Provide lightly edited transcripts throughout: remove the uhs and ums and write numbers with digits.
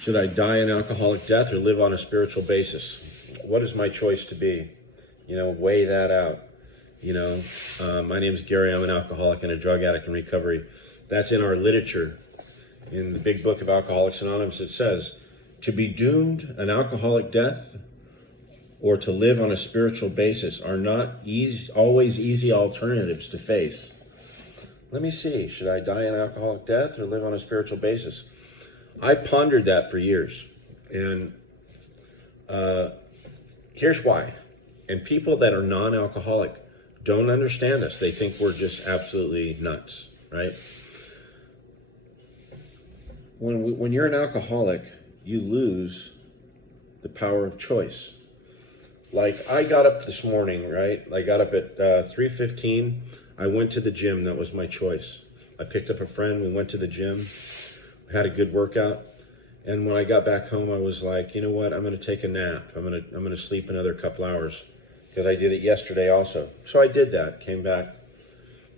Should I die an alcoholic death or live on a spiritual basis? What is my choice to be? Weigh that out. My name is Gary. I'm an alcoholic and a drug addict in recovery. That's in our literature. In the big book of Alcoholics Anonymous, it says, to be doomed an alcoholic death or to live on a spiritual basis are not always easy alternatives to face. Let me see. Should I die an alcoholic death or live on a spiritual basis? I pondered that for years, and here's why. And people that are non-alcoholic don't understand us. They think we're just absolutely nuts, right? When you're an alcoholic, you lose the power of choice. Like, I got up this morning, right? I got up at 3:15. I went to the gym. That was my choice. I picked up a friend. We went to the gym. Had a good workout, and when I got back home, I was like, you know what? I'm going to take a nap. I'm going to sleep another couple hours because I did it yesterday also. So I did that. Came back,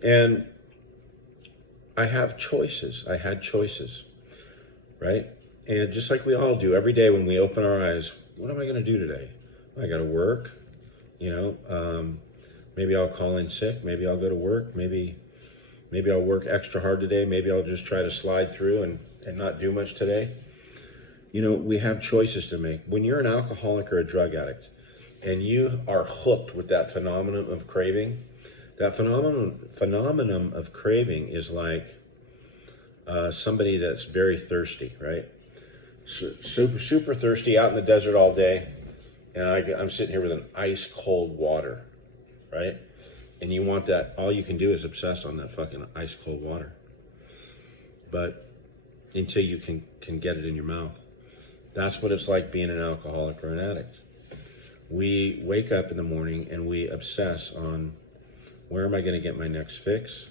and I have choices. I had choices, right? And just like we all do every day when we open our eyes, what am I going to do today? I got to work. Maybe I'll call in sick. Maybe I'll go to work. Maybe I'll work extra hard today. Maybe I'll just try to slide through and not do much today. We have choices to make. When you're an alcoholic or a drug addict and you are hooked with that phenomenon of craving, that phenomenon of craving is like somebody that's very thirsty, right? Super thirsty, out in the desert all day, and I'm sitting here with an ice cold water, right? And you want that. All you can do is obsess on that fucking ice cold water. But until you can get it in your mouth. That's what it's like being an alcoholic or an addict. We wake up in the morning and we obsess on, where am I going to get my next fix?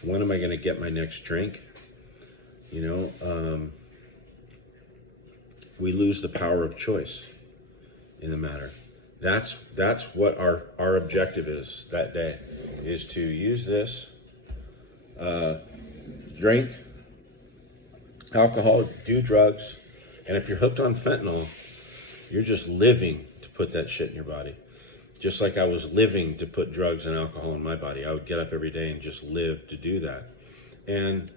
When am I going to get my next drink? We lose the power of choice in the matter. That's what our objective is that day, is to use this, drink alcohol, do drugs, and if you're hooked on fentanyl, you're just living to put that shit in your body. Just like I was living to put drugs and alcohol in my body. I would get up every day and just live to do that. And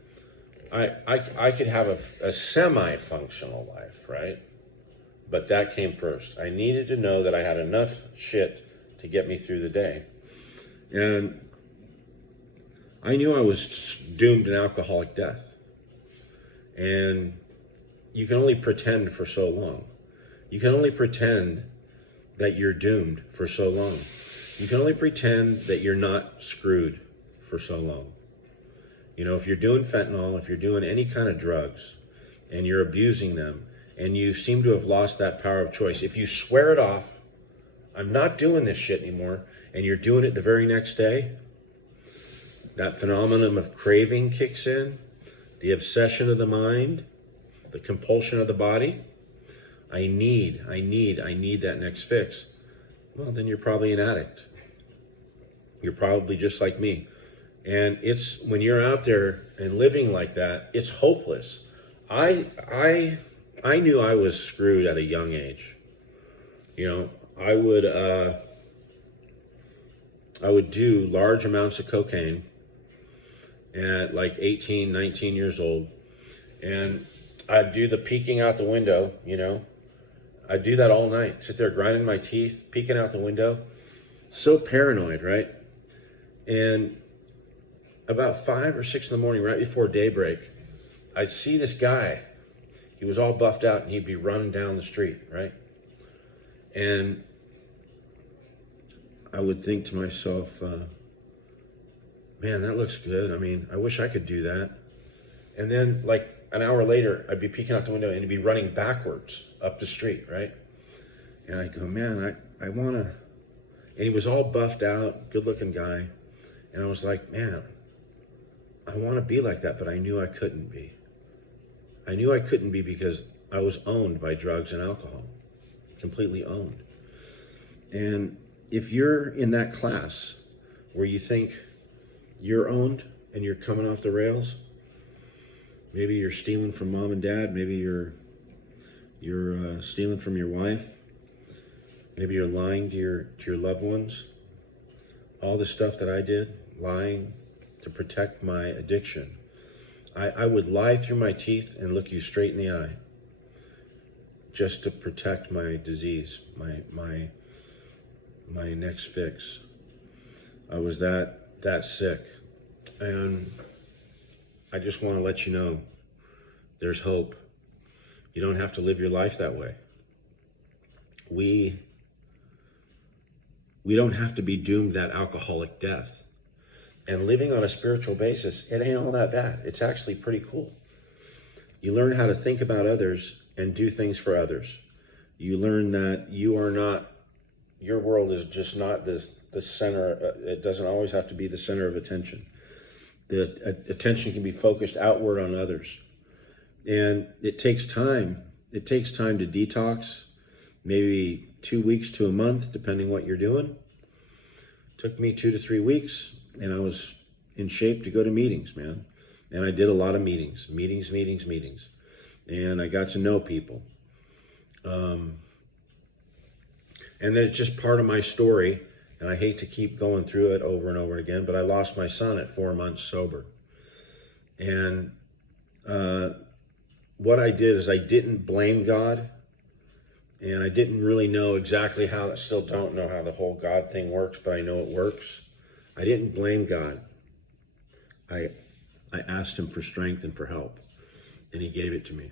I could have a semi-functional life, right? But that came first. I needed to know that I had enough shit to get me through the day. And I knew I was doomed an alcoholic death. And you can only pretend for so long. You can only pretend that you're doomed for so long. You can only pretend that you're not screwed for so long. If you're doing fentanyl, if you're doing any kind of drugs, and you're abusing them, and you seem to have lost that power of choice, if you swear it off, I'm not doing this shit anymore, and you're doing it the very next day, that phenomenon of craving kicks in, the obsession of the mind, the compulsion of the body. I need that next fix. Well, then you're probably an addict. You're probably just like me. And it's when you're out there and living like that, it's hopeless. I knew I was screwed at a young age. I would do large amounts of cocaine at like 18, 19 years old. And I'd do the peeking out the window, I'd do that all night, sit there grinding my teeth, peeking out the window. So paranoid, right? And about 5 or 6 in the morning, right before daybreak, I'd see this guy. He was all buffed out and he'd be running down the street, right? And I would think to myself, man, that looks good. I mean, I wish I could do that. And then like an hour later, I'd be peeking out the window and he'd be running backwards up the street, right? And I'd go, man, I want to, and he was all buffed out, good looking guy. And I was like, man, I want to be like that, but I knew I couldn't be. I knew I couldn't be because I was owned by drugs and alcohol, completely owned. And if you're in that class where you think you're owned and you're coming off the rails, maybe you're stealing from mom and dad, maybe you're You're stealing from your wife. Maybe you're lying to your loved ones. All the stuff that I did, lying to protect my addiction. I would lie through my teeth and look you straight in the eye just to protect my disease, my next fix. I was that sick. And I just want to let you know there's hope. You don't have to live your life that way. We don't have to be doomed that alcoholic death. And living on a spiritual basis, it ain't all that bad. It's actually pretty cool. You learn how to think about others and do things for others. You learn that your world is just not the center. It doesn't always have to be the center of attention. The attention can be focused outward on others. And it takes time. It takes time to detox, maybe 2 weeks to a month, depending what you're doing. It took me 2 to 3 weeks, and I was in shape to go to meetings, man. And I did a lot of meetings. And I got to know people. And then it's just part of my story, and I hate to keep going through it over and over again, but I lost my son at 4 months sober. And what I did is I didn't blame God, and I didn't really know exactly how, I still don't know how the whole God thing works, but I know it works. I didn't blame God. I asked him for strength and for help, and he gave it to me.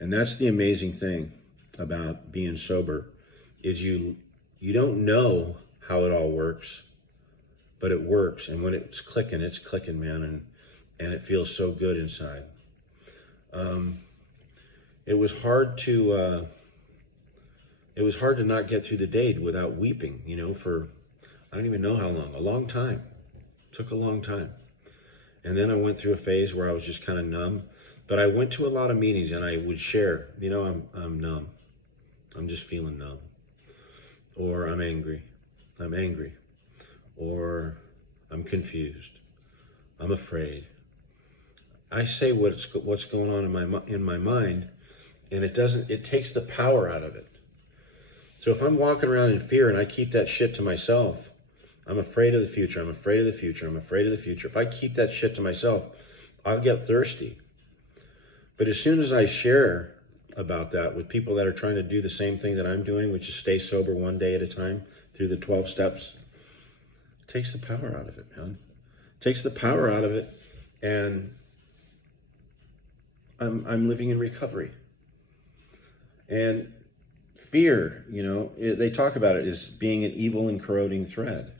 And that's the amazing thing about being sober, is you don't know how it all works, but it works. And when it's clicking, man, and it feels so good inside. It was hard to not get through the day without weeping, for I don't even know how long, a long time. It took a long time. And then I went through a phase where I was just kind of numb, but I went to a lot of meetings and I would share, I'm numb. I'm just feeling numb. Or I'm angry. Or I'm confused. I'm afraid. I say what's going on in my mind, and it takes the power out of it. So if I'm walking around in fear and I keep that shit to myself, I'm afraid of the future. If I keep that shit to myself, I'll get thirsty. But as soon as I share about that with people that are trying to do the same thing that I'm doing, which is stay sober one day at a time through the 12 steps, it takes the power out of it, man. It takes the power out of it, and I'm living in recovery. And fear, they talk about it as being an evil and corroding thread.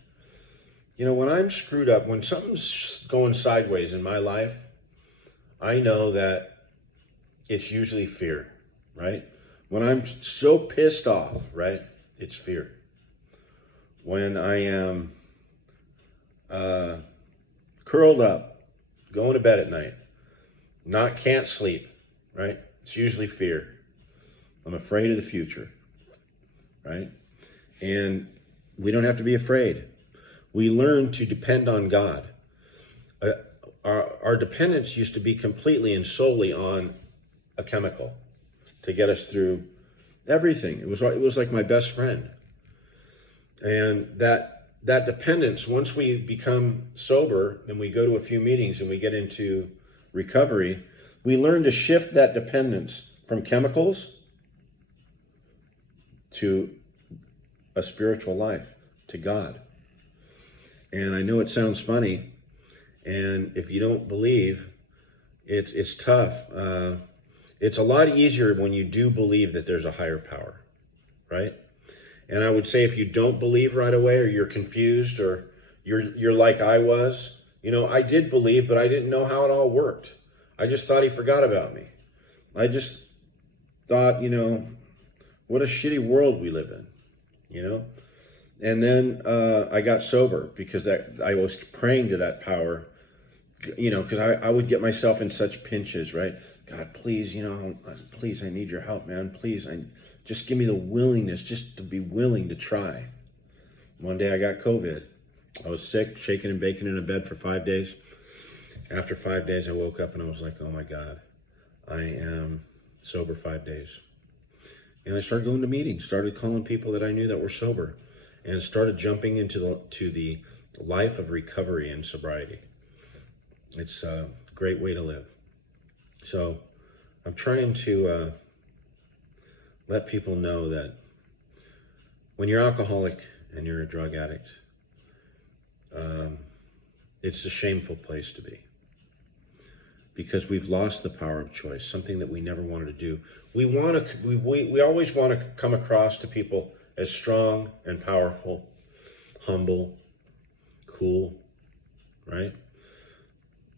When I'm screwed up, when something's going sideways in my life, I know that it's usually fear, right? When I'm so pissed off, right, it's fear. When I am curled up, going to bed at night, can't sleep, right, it's usually fear. I'm afraid of the future, right? And we don't have to be afraid. We learn to depend on God. Our dependence used to be completely and solely on a chemical to get us through everything. It was like my best friend. And that dependence, once we become sober and we go to a few meetings and we get into recovery, we learn to shift that dependence from chemicals to a spiritual life, to God. And I know it sounds funny, and if you don't believe, it's tough. It's a lot easier when you do believe that there's a higher power, right? And I would say if you don't believe right away, or you're confused, or you're like I was, I did believe, but I didn't know how it all worked. I just thought he forgot about me. I just thought, what a shitty world we live in, And then I got sober because I was praying to that power, because I would get myself in such pinches, right? God, please, please, I need your help, man. Please, just give me the willingness, just to be willing to try. One day I got COVID. I was sick, shaking and baking in a bed for 5 days. After 5 days, I woke up and I was like, oh my God, I am sober 5 days. And I started going to meetings, started calling people that I knew that were sober, and started jumping into the life of recovery and sobriety. It's a great way to live. So I'm trying to let people know that when you're alcoholic and you're a drug addict, it's a shameful place to be, because we've lost the power of choice, something that we never wanted to do. We always want to come across to people as strong and powerful, humble, cool, right?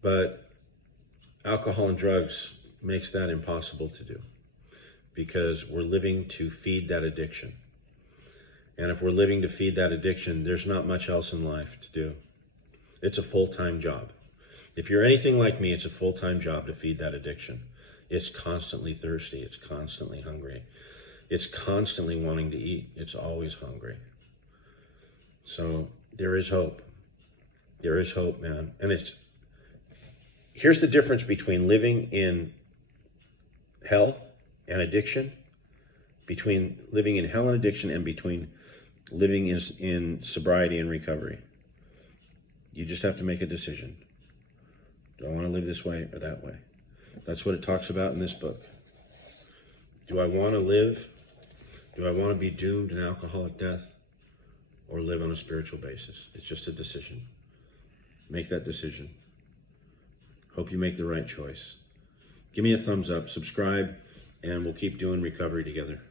But alcohol and drugs makes that impossible to do, because we're living to feed that addiction. And if we're living to feed that addiction, there's not much else in life to do. It's a full-time job. If you're anything like me, it's a full-time job to feed that addiction. It's constantly thirsty. It's constantly hungry. It's constantly wanting to eat. It's always hungry. So there is hope. There is hope, man. And here's the difference between living in hell and addiction, between living in hell and addiction, and between living in sobriety and recovery. You just have to make a decision. Do I want to live this way or that way? That's what it talks about in this book. Do I want to live? Do I want to be doomed an alcoholic death, or live on a spiritual basis? It's just a decision. Make that decision. Hope you make the right choice. Give me a thumbs up, subscribe, and we'll keep doing recovery together.